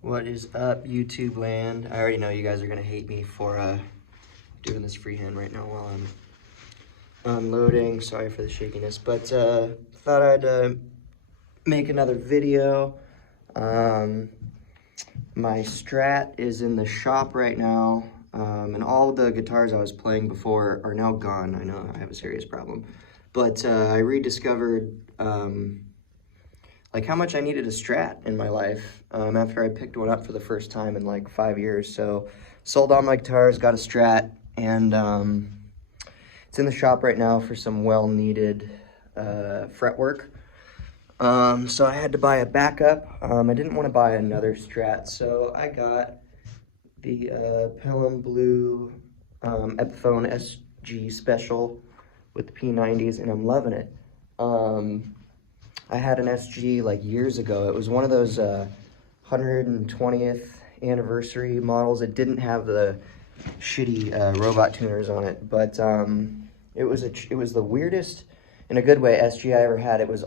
What is up, YouTube land? I already know you guys are gonna hate me for doing this freehand right now while I'm unloading. Sorry for the shakiness, but thought I'd make another video. My Strat is in the shop right now, and all the guitars I was playing before are now gone. I know I have a serious problem, but I rediscovered like how much I needed a Strat in my life after I picked one up for the first time in like 5 years. So sold all my guitars, got a Strat, and it's in the shop right now for some well-needed fretwork. So I had to buy a backup. I didn't want to buy another Strat, so I got the Pelham Blue Epiphone SG Special with the P90s, and I'm loving it. I had an SG like years ago. It was one of those 120th anniversary models. It didn't have the shitty robot tuners on it, but it was the weirdest, in a good way, SG I ever had. It was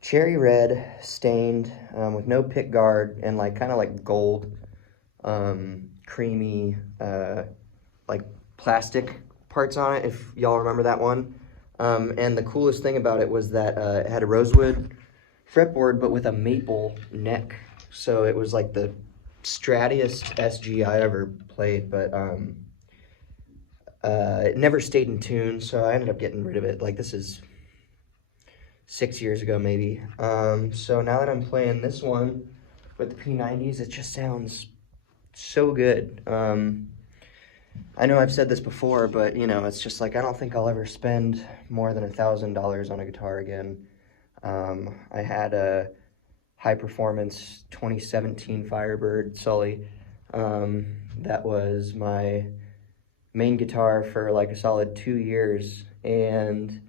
cherry red, stained, with no pick guard, and like kind of like gold, creamy, like plastic parts on it, if y'all remember that one. And the coolest thing about it was that it had a rosewood fretboard, but with a maple neck. So it was like the strattiest SG I ever played, but it never stayed in tune, so I ended up getting rid of it. Like, this is 6 years ago, maybe. So now that I'm playing this one with the P90s, it just sounds so good. I know I've said this before, but, you know, it's just like, I don't think I'll ever spend more than $1,000 on a guitar again. I had a high-performance 2017 Firebird Sully. That was my main guitar for like a solid 2 years, and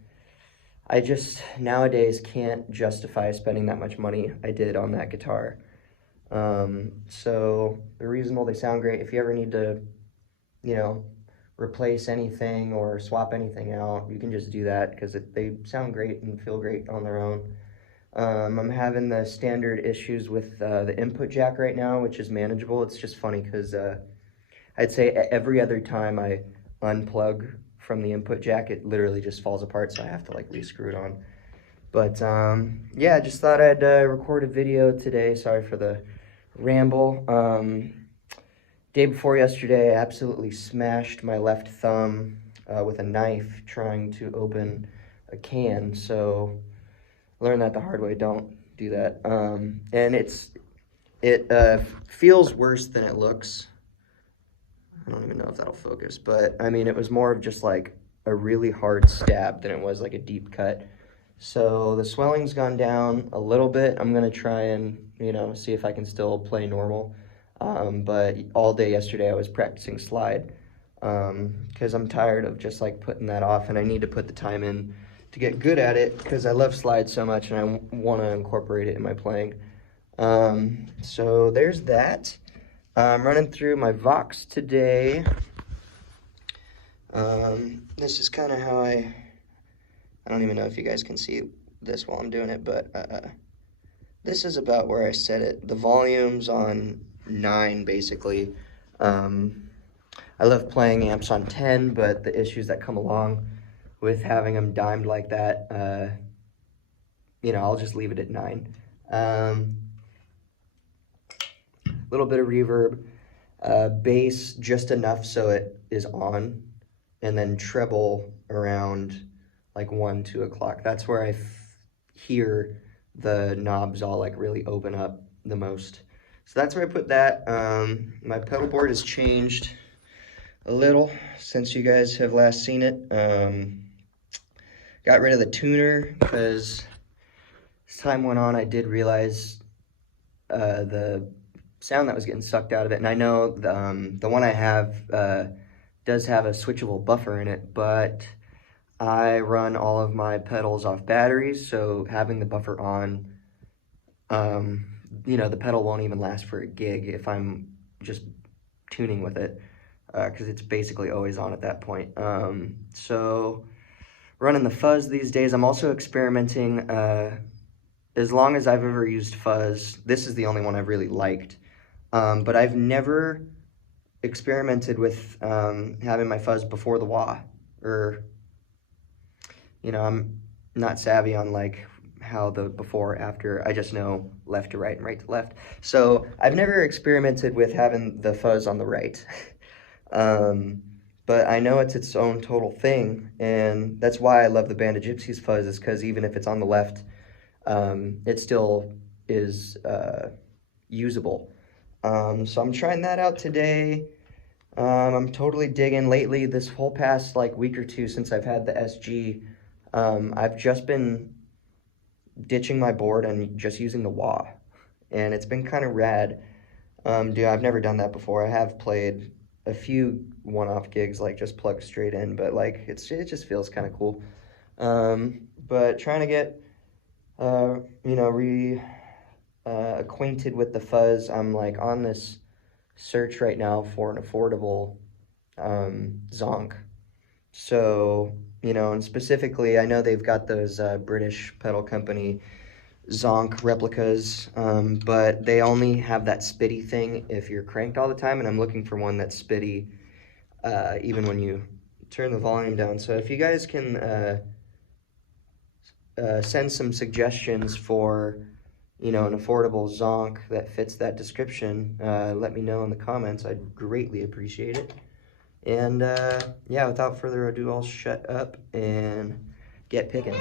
I just nowadays can't justify spending that much money I did on that guitar. So they're reasonable, they sound great. If you ever need to, you know, replace anything or swap anything out, you can just do that because they sound great and feel great on their own. I'm having the standard issues with the input jack right now, which is manageable. It's just funny because I'd say every other time I unplug from the input jack, it literally just falls apart, so I have to like re-screw it on. But yeah, I just thought I'd record a video today. Sorry for the ramble. Day before yesterday, I absolutely smashed my left thumb with a knife trying to open a can, so learned that the hard way. Don't do that. And it feels worse than it looks. I don't even know if that'll focus, but I mean, it was more of just like a really hard stab than it was like a deep cut. So the swelling's gone down a little bit. I'm gonna try and, you know, see if I can still play normal. But all day yesterday I was practicing slide because I'm tired of just like putting that off, and I need to put the time in to get good at it because I love slide so much and I want to incorporate it in my playing. So there's that. I'm running through my Vox today. This is kind of how I don't even know if you guys can see this while I'm doing it, but this is about where I set it. The volume's on 9, basically. I love playing amps on 10, but the issues that come along with having them dimed like that, you know, I'll just leave it at 9. Little bit of reverb, bass just enough so it is on, and then treble around like 1, 2 o'clock. That's where I hear the knobs all like really open up the most. So that's where I put that. My pedal board has changed a little since you guys have last seen it. Got rid of the tuner because as time went on, I did realize the sound that was getting sucked out of it. And I know the one I have does have a switchable buffer in it, but I run all of my pedals off batteries, so having the buffer on, you know, the pedal won't even last for a gig if I'm just tuning with it, because it's basically always on at that point. So running the fuzz these days. I'm also experimenting as long as I've ever used fuzz, this is the only one I've really liked. But I've never experimented with having my fuzz before the wah, or, you know, I'm not savvy on like how the before, after, I just know left to right and right to left. So I've never experimented with having the fuzz on the right. But I know it's its own total thing, and that's why I love the Band of Gypsies fuzz, is because even if it's on the left, it still is usable. So I'm trying that out today. I'm totally digging lately, this whole past like week or two since I've had the SG. I've just been ditching my board and just using the wah, and it's been kind of rad. Dude, I've never done that before. I have played a few one-off gigs, like just plug straight in, but like it just feels kind of cool. But trying to get you know, acquainted with the fuzz. I'm like on this search right now for an affordable zonk. So, you know, and specifically, I know they've got those British pedal company zonk replicas, but they only have that spitty thing if you're cranked all the time, and I'm looking for one that's spitty even when you turn the volume down. So if you guys can send some suggestions for, you know, an affordable zonk that fits that description, let me know in the comments. I'd greatly appreciate it. And yeah, without further ado, I'll shut up and get picking.